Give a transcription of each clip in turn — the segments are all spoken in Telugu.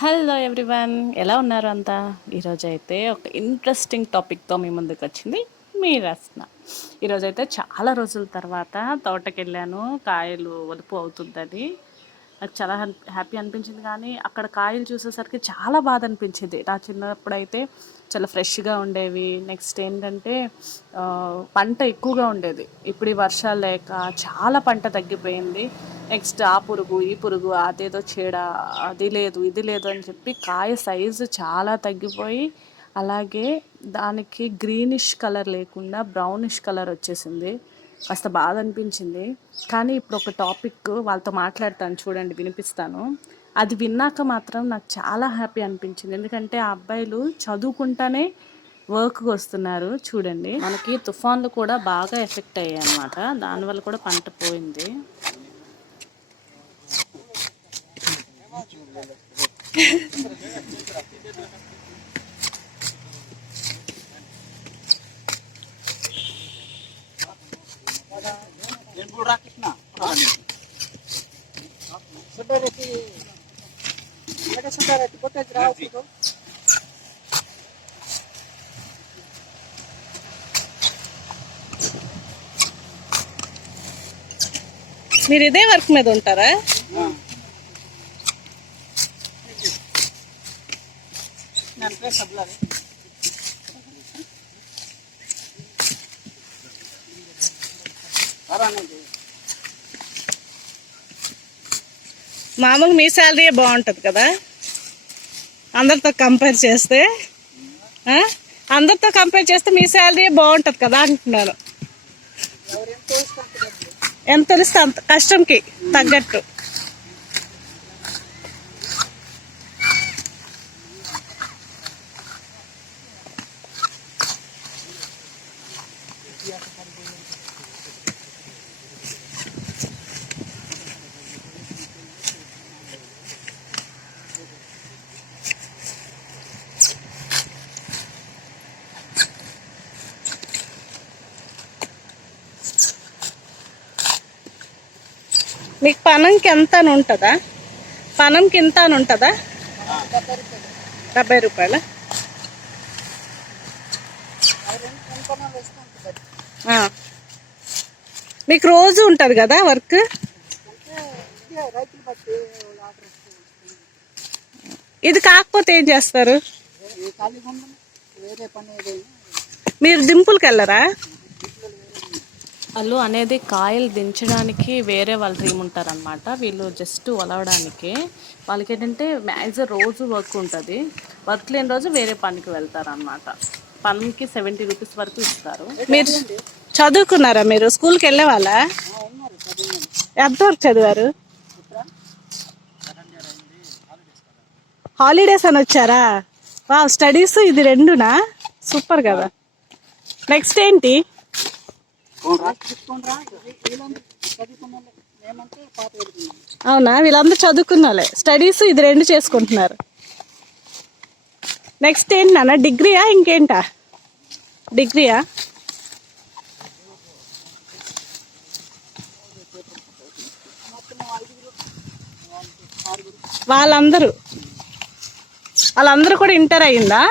హలో ఎవ్రీవన్, ఎలా ఉన్నారు అంతా? ఈరోజైతే ఒక ఇంట్రెస్టింగ్ టాపిక్తో మీ ముందుకు వచ్చింది మీ రస్న. ఈరోజైతే చాలా రోజుల తర్వాత తోటకి వెళ్ళాను, కాయలు ఒలుపు అవుతుందని. నాకు చాలా హ్యాపీ అనిపించింది, కానీ అక్కడ కాయలు చూసేసరికి చాలా బాధ అనిపించింది. నా చిన్నప్పుడైతే చాలా ఫ్రెష్గా ఉండేవి. నెక్స్ట్ ఏంటంటే పంట ఎక్కువగా ఉండేది. ఇప్పుడు ఈ వర్షాలు లేక చాలా పంట తగ్గిపోయింది. నెక్స్ట్ ఆ పురుగు ఈ పురుగు అదేదో చీడ, అది లేదు ఇది లేదు అని చెప్పి కాయ సైజు చాలా తగ్గిపోయి, అలాగే దానికి గ్రీనిష్ కలర్ లేకుండా బ్రౌనిష్ కలర్ వచ్చేసింది. కాస్త బాధ అనిపించింది. కానీ ఇప్పుడు ఒక టాపిక్ వాళ్ళతో మాట్లాడతాను, చూడండి, వినిపిస్తాను. అది విన్నాక మాత్రం నాకు చాలా హ్యాపీ అనిపించింది. ఎందుకంటే ఆ అబ్బాయిలు చదువుకుంటానే వర్క్కి వస్తున్నారు. చూడండి, మనకి తుఫాన్లు కూడా బాగా ఎఫెక్ట్ అయ్యాయి అన్నమాట. దానివల్ల కూడా పంట పోయింది. మీరు ఇదే వర్క్ మీద ఉంటారా? మామూలు మీ శాలరీ బాగుంటుంది కదా అందరితో కంపేర్ చేస్తే? అందరితో కంపేర్ చేస్తే మీ శాలరీ బాగుంటుంది కదా అంటున్నాను. ఎంత తెలిస్తే అంత కష్టంకి తగ్గట్టు. మీకు పనంకి ఎంత అని ఉంటుందా? పనంకి ఇంత అని ఉంటుందా? 70 రూపాయల. మీకు రోజు ఉంటుంది కదా వర్క్? ఇది కాకపోతే ఏం చేస్తారు? మీరు దింపులకి వెళ్ళరా? వాళ్ళు అనేది కాయలు దించడానికి వేరే వాళ్ళు టీమ్ ఉంటారనమాట. వీళ్ళు జస్ట్ వలవడానికి. వాళ్ళకి ఏంటంటే మ్యాక్సిమం రోజు వర్క్ ఉంటుంది. వర్క్ లేని రోజు వేరే పనికి వెళ్తారనమాట. పనికి 70 రూపీస్ వరకు ఇస్తారు. మీరు చదువుకున్నారా? మీరు స్కూల్కి వెళ్ళే వాళ్ళ? ఎంతవరకు చదివారు? హాలిడేస్ అని వచ్చారా? స్టడీస్ ఇది రెండునా? సూపర్ కదా. నెక్స్ట్ ఏంటి? అవునా, వీళ్ళందరూ చదువుకున్నాలే. స్టడీస్ ఇది రెండు చేసుకుంటున్నారు. నెక్స్ట్ ఏంటి నాన్న? డిగ్రీయా ఇంకేంటా? డిగ్రీయా? వాళ్ళందరూ కూడా ఇంటర్ అయ్యిందా?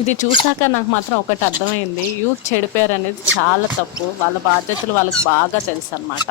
ఇది చూసాక నాకు మాత్రం ఒకటి అర్థమైంది, యూత్ చెడిపోయారు అనేది చాలా తప్పు. వాళ్ళ బాధ్యతలు వాళ్ళకి బాగా తెలుసు అన్నమాట.